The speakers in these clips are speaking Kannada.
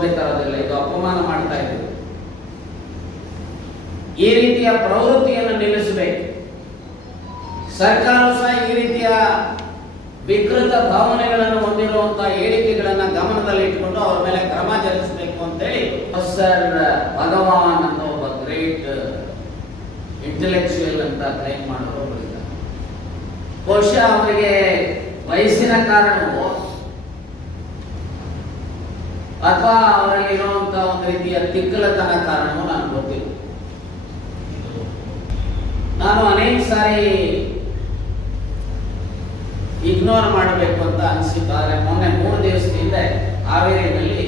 ಶೋಭೆ ತರೋದಿಲ್ಲ, ಇದು ಅಪಮಾನ ಮಾಡ್ತಾ ಇದ್ದೀವಿ. ಈ ರೀತಿಯ ಪ್ರವೃತ್ತಿಯನ್ನು ನಿಲ್ಲಿಸಬೇಕು. ಸರ್ಕಾರವು ಸಹ ಈ ರೀತಿಯ ವಿಕೃತ ಭಾವನೆಗಳನ್ನು ಹೊಂದಿರುವಂತಹ ಹೇಳಿಕೆಗಳನ್ನು ಗಮನದಲ್ಲಿ ಇಟ್ಟುಕೊಂಡು ಅವರ ಮೇಲೆ ಕ್ರಮ ಜರುಗಿಸಬೇಕು ಅಂತೇಳಿ ಪ್ರೊಫೆಸರ್ ಭಗವಾನ್ ಅನ್ನೋ ಒಬ್ಬ ಗ್ರೇಟ್ ಇಂಟೆಲೆಕ್ಚುಯಲ್ ಅಂತ ಕ್ಲೈಮ್ ಮಾಡೋರು ಇದ್ದಾರೆ. ಬಹುಶಃ ಅವರಿಗೆ ವಯಸ್ಸಿನ ಕಾರಣವೋ ಅಥವಾ ಅವರಲ್ಲಿ ಇರುವಂತಹ ಒಂದು ರೀತಿಯ ತಿಕ್ಕಲತನ ಕಾರಣವೋ ನನಗೆ ಗೊತ್ತಿಲ್ಲ. ನಾನು ಅನೇಕ ಸಾರಿ ಇಗ್ನೋರ್ ಮಾಡಬೇಕು ಅಂತ ಅನಿಸಿದ್ದಾರೆ. ಮೊನ್ನೆ 3 ದಿವಸದಿಂದ ಹಾವೇರಿಯಲ್ಲಿ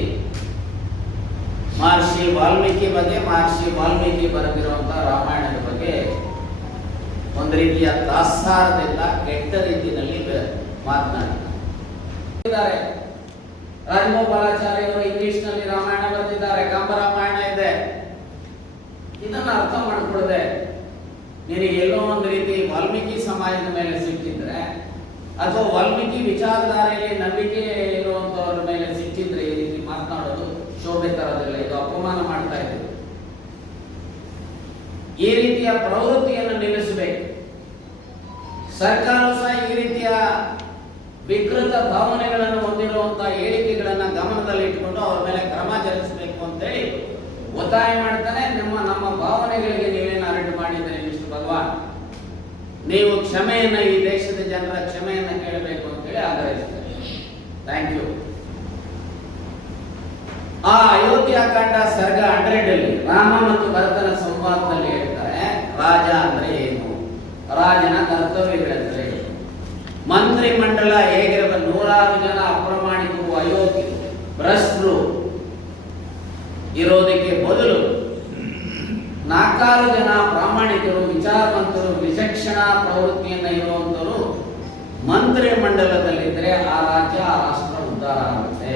ಮಹರ್ಷಿ ವಾಲ್ಮೀಕಿ ಬರೆದಿರುವಂತಹ ರಾಮಾಯಣದ ಬಗ್ಗೆ ಒಂದು ರೀತಿಯ ತಾತ್ಸಾರದಿಂದ ಕೆಟ್ಟ ರೀತಿಯಲ್ಲಿ ಮಾತನಾಡಿದ್ದಾರೆ. ರಾಜಗೋಪಾಲಾಚಾರ್ಯ ಅವರು ಇಂಗ್ಲಿಷ್ನಲ್ಲಿ ರಾಮಾಯಣ ಬರೆದಿದ್ದಾರೆ, ಕಂಬ ರಾಮಾಯಣ ಇದೆ. ಇದನ್ನ ಅರ್ಥ ಮಾಡಿಕೊಳ್ಳದೆ ನಿನಗೆ ಎಲ್ಲೋ ಒಂದು ರೀತಿ ವಾಲ್ಮೀಕಿ ಸಮಾಜದ ಮೇಲೆ ಸಿಟ್ಟಿದ್ರೆ ಅಥವಾ ವಾಲ್ಮೀಕಿ ವಿಚಾರಧಾರೆಯಲ್ಲಿ ನಂಬಿಕೆ ಇರುವಂತವರ ಮೇಲೆ ಸಿಟ್ಟಿದ್ರೆ ಈ ರೀತಿ ಮಾತನಾಡೋದು ಶೋಭೆ ತರೋದಿಲ್ಲ, ಇದು ಅಪಮಾನ ಮಾಡ್ತಾ ಇದ್ದೀವಿ. ಈ ರೀತಿಯ ಪ್ರವೃತ್ತಿಯನ್ನು ನಿಲ್ಲಿಸಬೇಕು. ಸರ್ಕಾರವು ಸಹ ಈ ರೀತಿಯ ವಿಕೃತ ಭಾವನೆಗಳನ್ನು ಹೊಂದಿರುವಂತಹ ಹೇಳಿಕೆಗಳನ್ನು ಗಮನದಲ್ಲಿ ಇಟ್ಟುಕೊಂಡು ಅವರ ಮೇಲೆ ಕ್ರಮ ಜರುಗಿಸಬೇಕು ಅಂತೇಳಿ ಒತ್ತಾಯ ಮಾಡ್ತಾನೆ. ನಮ್ಮ ಭಾವನೆಗಳಿಗೆ ನೀವೇನು ಅರಟು ಮಾಡಿದರೆ ಮಿಸ್ಟರ್ ಭಗವಾನ್, ನೀವು ಕ್ಷಮೆಯನ್ನ, ಈ ದೇಶದ ಜನರ ಕ್ಷಮೆಯನ್ನ ಕೇಳಬೇಕು ಅಂತೇಳಿ ಆಗ್ರಹಿಸ್ತಾರೆ. Thank you. ಆ ಅಯೋಧ್ಯಾಕಾಂಡ ಸರ್ಗ 100 ಅಲ್ಲಿ ರಾಮ ಮತ್ತು ಭರತನ ಸಂವಾದದಲ್ಲಿ ಹೇಳ್ತಾರೆ, ರಾಜ ಅಂದ್ರೆ ಏನು, ರಾಜನ ಕರ್ತವ್ಯಗಳೆಂದರೆ ಏನು, ಮಂತ್ರಿ ಮಂಡಲ ಹೇಗಿರುವ 100 ಜನ ಅಪ್ರಮಾಣಿಕರು ಅಯೋಗ್ಯರು ಭ್ರಷ್ಟರು ಇರೋದಕ್ಕೆ ಬದಲು 4 ಜನ ಪ್ರಾಮಾಣಿಕರು ವಿಚಾರವಂತರು ವಿಚಕ್ಷಣಾ ಪ್ರವೃತ್ತಿಯನ್ನ ಇರುವಂತರು ಮಂತ್ರಿ ಮಂಡಲದಲ್ಲಿದ್ದರೆ ಆ ರಾಜ್ಯ ಆ ರಾಷ್ಟ್ರ ಉದ್ಧಾರ ಆಗುತ್ತೆ.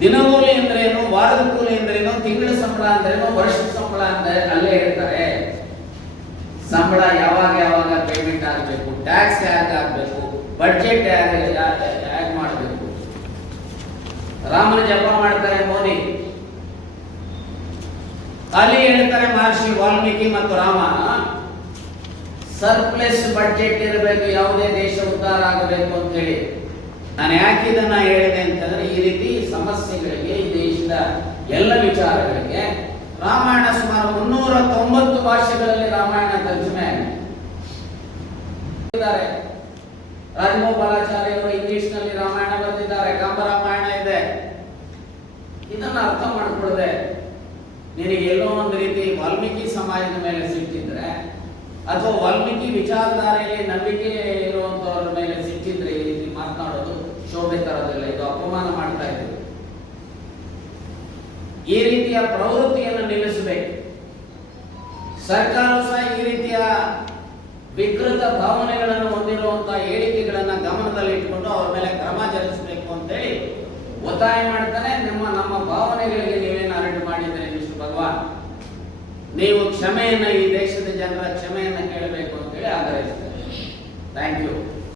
ದಿನಗೂಲಿ ಅಂದ್ರೇನು, ವಾರದ ಕೂಲಿ ಅಂದ್ರೇನು, ತಿಂಗಳ ಸಂಬಳ ಅಂದ್ರೇನು, ವರ್ಷದ ಸಂಬಳ ಅಂದ್ರೆ ಅಲ್ಲೇ ಹೇಳ್ತಾರೆ. ಸಂಬಳ ಯಾವಾಗ ಪೇಮೆಂಟ್ ಆಗಬೇಕು, ಟ್ಯಾಕ್ಸ್ ಯಾಕೆ ಆಗಬೇಕು, ಬಡ್ಜೆಟ್ ಯಾಕೆ ಮಾಡಬೇಕು. ರಾಮನ ಜಪ ಮಾಡ್ತಾರೆ ಮೋದಿ, ಅಲ್ಲಿ ಹೇಳ್ತಾರೆ ಮಹರ್ಷಿ ವಾಲ್ಮೀಕಿ ಮತ್ತು ರಾಮ, ಸರ್ಪ್ಲೆಸ್ ಬಡ್ಜೆಟ್ ಇರಬೇಕು, ಯಾವುದೇ ದೇಶ ಉದ್ಧಾರ ಆಗಬೇಕು ಅಂತ ಹೇಳಿ. ನಾನು ಯಾಕೆ ಇದನ್ನ ಹೇಳಿದೆ ಅಂತಂದ್ರೆ, ಈ ರೀತಿ ಸಮಸ್ಯೆಗಳಿಗೆ, ಈ ದೇಶದ ಎಲ್ಲ ವಿಚಾರಗಳಿಗೆ ರಾಮಾಯಣ ಸುಮಾರು 390 ಭಾಷೆಗಳಲ್ಲಿ ರಾಮಾಯಣ ತರ್ಜುಮೆ ಆಗಿದೆ. ರಾಜಗೋಪಾಲಾಚಾರ್ಯ ಅವರು ಇಂಗ್ಲಿಷ್ನಲ್ಲಿ ರಾಮಾಯಣ ಬರೆದಿದ್ದಾರೆ, ಕಂಬ ರಾಮಾಯಣ ಇದೆ. ಇದನ್ನ ಅರ್ಥ ಮಾಡಿಕೊಳ್ಳದೆ ನಿನಗೆ ಎಲ್ಲೋ ಒಂದು ರೀತಿ ವಾಲ್ಮೀಕಿ ಸಮಾಜದ ಮೇಲೆ ಸಿಟ್ಟಿದ್ರೆ ಅಥವಾ ವಾಲ್ಮೀಕಿ ವಿಚಾರಧಾರೆಯಲ್ಲಿ ನಂಬಿಕೆ ಇರುವಂತವರ ಮೇಲೆ ಸಿಟ್ಟಿದ್ರೆ ಈ ರೀತಿ ಮಾತನಾಡೋದು ಶೋಭೆ ತರೋದಿಲ್ಲ, ಇದು ಅಪಮಾನ ಮಾಡ್ತಾ ಇದ್ದೀವಿ. ಈ ರೀತಿಯ ಪ್ರವೃತ್ತಿಯನ್ನು ನಿಲ್ಲಿಸಬೇಕು. ಸರ್ಕಾರವು ಸಹ ಈ ರೀತಿಯ ವಿಕೃತ ಭಾವನೆಗಳನ್ನು ಹೊಂದಿರುವಂತಹ ಹೇಳಿಕೆಗಳನ್ನು ಗಮನದಲ್ಲಿ ಇಟ್ಟುಕೊಂಡು ಅವರ ಮೇಲೆ ಕ್ರಮ ಜರುಗಿಸಬೇಕು ಅಂತೇಳಿ ಒತ್ತಾಯ ಮಾಡ್ತಾನೆ. ನಮ್ಮ ಭಾವನೆಗಳಿಗೆ ನೀವೇನು ಅರಟು ಮಾಡಿದರೆ ಮಿಸ್ಟರ್ ಭಗವಾನ್, ನೀವು ಕ್ಷಮೆಯನ್ನ, ಈ ದೇಶದ ಜನರ ಕ್ಷಮೆಯನ್ನ ಕೇಳಬೇಕು ಅಂತೇಳಿ ಆಗ್ರಹಿಸ್ತಾರೆ. Thank you.